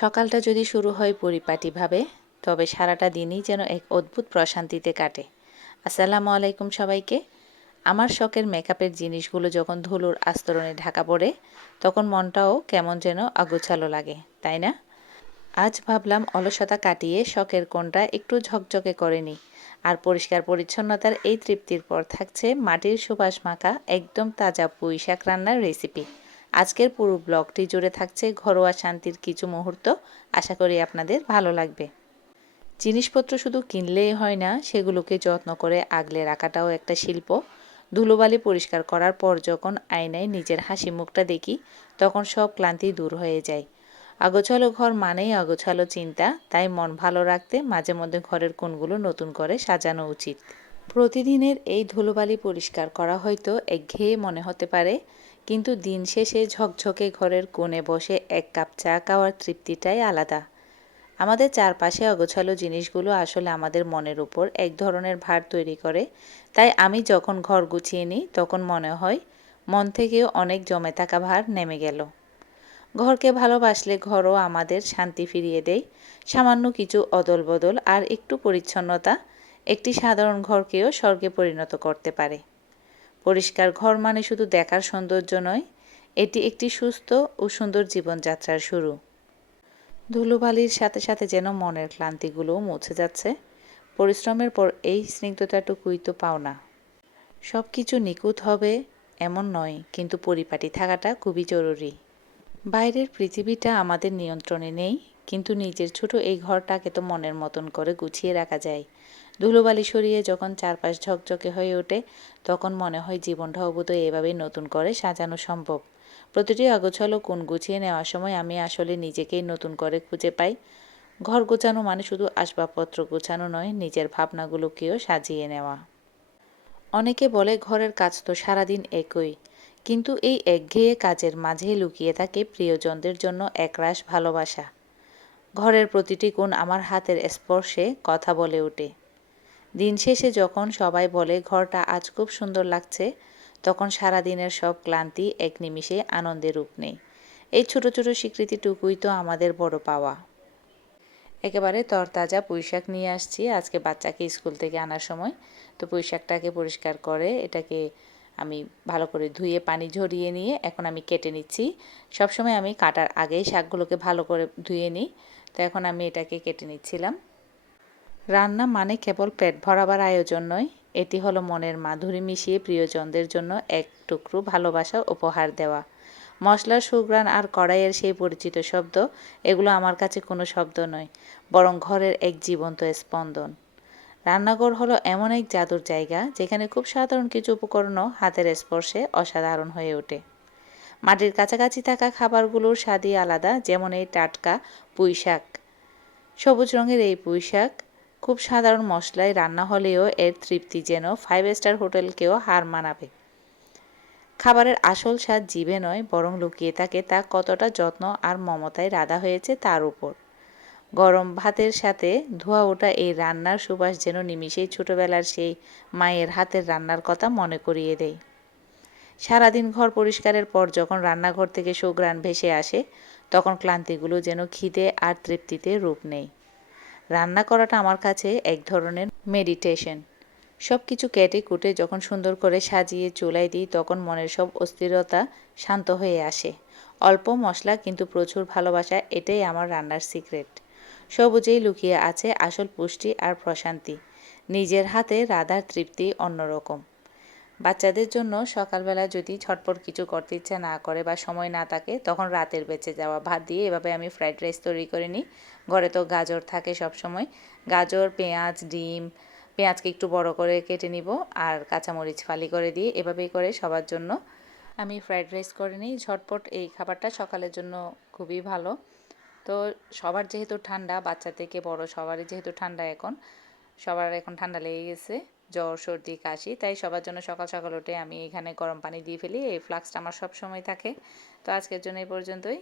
সকালটা যদি শুরু হয় পরিপাটিভাবে, তবে সারাটা দিনই যেন এক অদ্ভুত প্রশান্তিতে কাটে। আসসালামু আলাইকুম সবাইকে। আমার শখের মেকআপের জিনিসগুলো যখন ধুলোর আস্তরণে ঢাকা পড়ে, তখন মনটাও কেমন যেন অগোছালো লাগে, তাই না? আজ ভাবলাম অলসতা কাটিয়ে শখের কোণটা একটু ঝকঝকে করে নিই। আর পরিষ্কার পরিচ্ছন্নতার এই তৃপ্তির পর থাকছে মাটির সুবাস মাখা একদম তাজা পুঁই শাক রান্নার রেসিপি। আজকের পুরো ব্লগটি জুড়ে থাকছে ঘরোয়া শান্তির কিছু মুহূর্ত। আশা করি আপনাদের ভালো লাগবে। জিনিসপত্র শুধু কিনলেই হয় না, সেগুলোকে যত্ন করে আগলে রাখাটাও একটা শিল্প। ধুলোবালি পরিষ্কার করার পর যখন আয়নায় নিজের হাসি মুখটা দেখি, তখন সব ক্লান্তি দূর হয়ে যায়। অগোছালো ঘর মানেই অগোছালো চিন্তা, তাই মন ভালো রাখতে মাঝে মধ্যে ঘরের কোণগুলো নতুন করে সাজানো উচিত। প্রতিদিনের এই ধুলোবালি পরিষ্কার করা হয়তো একঘেয়ে মনে হতে পারে, কিন্তু দিন শেষে ঝকঝকে ঘরের কোণে বসে এক কাপ চা খাওয়ার তৃপ্তিটাই আলাদা। আমাদের চারপাশে অগোছালো জিনিসগুলো আসলে আমাদের মনের উপর এক ধরনের ভার তৈরি করে। তাই আমি যখন ঘর গুছিয়ে নিই, তখন মনে হয় মন থেকেও অনেক জমে থাকা ভার নেমে গেল। ঘরকে ভালোবাসলে ঘরও আমাদের শান্তি ফিরিয়ে দেয়। সামান্য কিছু অদল বদল আর একটু পরিচ্ছন্নতা একটি সাধারণ ঘরকেও স্বর্গে পরিণত করতে পারে। পরিষ্কার ঘর মানে শুধু দেখার সৌন্দর্য নয়, এটি একটি সুস্থ ও সুন্দর জীবনযাত্রার শুরু। ধুলোবালির সাথে সাথে যেন মনের ক্লান্তিগুলোও মুছে যাচ্ছে। পরিশ্রমের পর এই স্নিগ্ধতাটুকুই তো পাওনা। সব কিছু নিখুঁত হবে এমন নয়, কিন্তু পরিপাটি থাকাটা খুবই জরুরি। বাইরের পৃথিবীটা আমাদের নিয়ন্ত্রণে নেই, কিন্তু নিজের ছোট এই ঘরটাকে তো মনের মতন করে গুছিয়ে রাখা যায়। ধুলোবালি সরিয়ে যখন চারপাশ ঝকঝকে হয়ে ওঠে, তখন মনে হয় জীবনটাও বোধহয় এভাবেই নতুন করে সাজানো সম্ভব। প্রতিটি অগোছালো কোণ গুছিয়ে নেওয়ার সময় আমি আসলে নিজেকেই নতুন করে খুঁজে পাই। ঘর গোছানো মানে শুধু আসবাবপত্র গোছানো নয়, নিজের ভাবনাগুলোকেও সাজিয়ে নেওয়া। অনেকে বলে ঘরের কাজ তো সারাদিন একই, কিন্তু এই একঘেয়ে কাজের মাঝেই লুকিয়ে থাকে প্রিয়জনদের জন্য একরাশ ভালোবাসা। ঘরের প্রতিটি কোণ আমার হাতের স্পর্শে কথা বলে ওঠে। দিন শেষে যখন সবাই বলে ঘরটা আজ খুব সুন্দর লাগছে, তখন সারাদিনের সব ক্লান্তি এক নিমিষে আনন্দে রূপ নেয়। এই ছোট ছোট স্বীকৃতিটুকুই তো আমাদের বড় পাওয়া। একেবারে তরতাজা পুঁইশাক নিয়ে আসছি আজকে বাচ্চাকে স্কুল থেকে আনার সময়। তো পুঁইশাকটাকে পরিষ্কার করে এটাকে আমি ভালো করে ধুয়ে পানি ঝরিয়ে নিয়ে এখন আমি কেটে নিচ্ছি। সবসময় আমি কাটার আগেই শাকগুলোকে ভালো করে ধুয়ে নিই। তো এখন আমি এটাকে কেটে নিচ্ছিলাম। রান্না মানে কেবল পেট ভরাবার আয়োজন নয়, এটি হলো মনের মাধুরী মিশিয়ে প্রিয়জনদের জন্য এক টুকরো ভালোবাসা উপহার দেওয়া। মশলার সুঘ্রাণ আর কড়াইয়ের সেই পরিচিত শব্দ, এগুলো আমার কাছে কোনো শব্দ নয়, বরং ঘরের এক জীবন্ত স্পন্দন। রান্নাঘর হলো এমন এক জাদুর জায়গা, যেখানে খুব সাধারণ কিছু উপকরণও হাতের স্পর্শে অসাধারণ হয়ে ওঠে। মাটির কাছাকাছি থাকা খাবারগুলোর স্বাদই আলাদা, যেমন এই টাটকা পুঁইশাক। সবুজ রঙের এই পুঁইশাক খুব সাধারণ মশলায় রান্না হলেও এর তৃপ্তি যেন 5 স্টার হোটেলকেও হার মানাবে। খাবারের আসল স্বাদ জিভে নয়, বরং লুকিয়ে থাকে তা কতটা যত্ন আর মমতায় রাঁধা হয়েছে তার উপর। গরম ভাতের সাথে ধোয়া ওঠা এই রান্নার সুবাস যেন নিমিষেই ছোটবেলার সেই মায়ের হাতের রান্নার কথা মনে করিয়ে দেয়। সারাদিন ঘর পরিষ্কারের পর যখন রান্নাঘর থেকে সুঘ্রাণ ভেসে আসে, তখন ক্লান্তিগুলো যেন খিদে আর তৃপ্তিতে রূপ নেয়। রান্না করাটা আমার কাছে এক ধরনের মেডিটেশন। সব কিছু কেটে কুটে যখন সুন্দর করে সাজিয়ে চুলায় দিই, তখন মনের সব অস্থিরতা শান্ত হয়ে আসে। অল্প মশলা কিন্তু প্রচুর ভালোবাসা, এটাই আমার রান্নার সিক্রেট। সবুজেই লুকিয়ে আছে আসল পুষ্টি আর প্রশান্তি। নিজের হাতে রাঁধার তৃপ্তি অন্যরকম। বাচ্চাদের জন্য সকালবেলা যদি ঝটপট কিছু করতে ইচ্ছা না করে বা সময় না থাকে, তখন রাতের বেঁচে যাওয়া ভাত দিয়ে এভাবে আমি ফ্রাইড রাইস তৈরি করে নিই। ঘরে তো গাজর থাকে সব সময়। গাজর, পেঁয়াজ, ডিম, পেঁয়াজকে একটু বড় করে কেটে নিব আর কাঁচামরিচ ফালি করে দিয়ে এভাবেই করে সবার জন্য আমি ফ্রাইড রাইস করে নিই। ঝটপট এই খাবারটা সকালের জন্য খুবই ভালো। তো সবার যেহেতু ঠান্ডা, বাচ্চা থেকে বড় সবারই যেহেতু ঠান্ডা, সবার এখন ঠান্ডা লেগে গেছে, জ্বর সর্দি কাশি, তাই সবার জন্য সকাল সকাল উঠে আমি এখানে গরম পানি দিয়ে ফেলি। এই ফ্লাক্সটা আমার সব সময় থাকে। তো আজকের জন্য এই পর্যন্তই।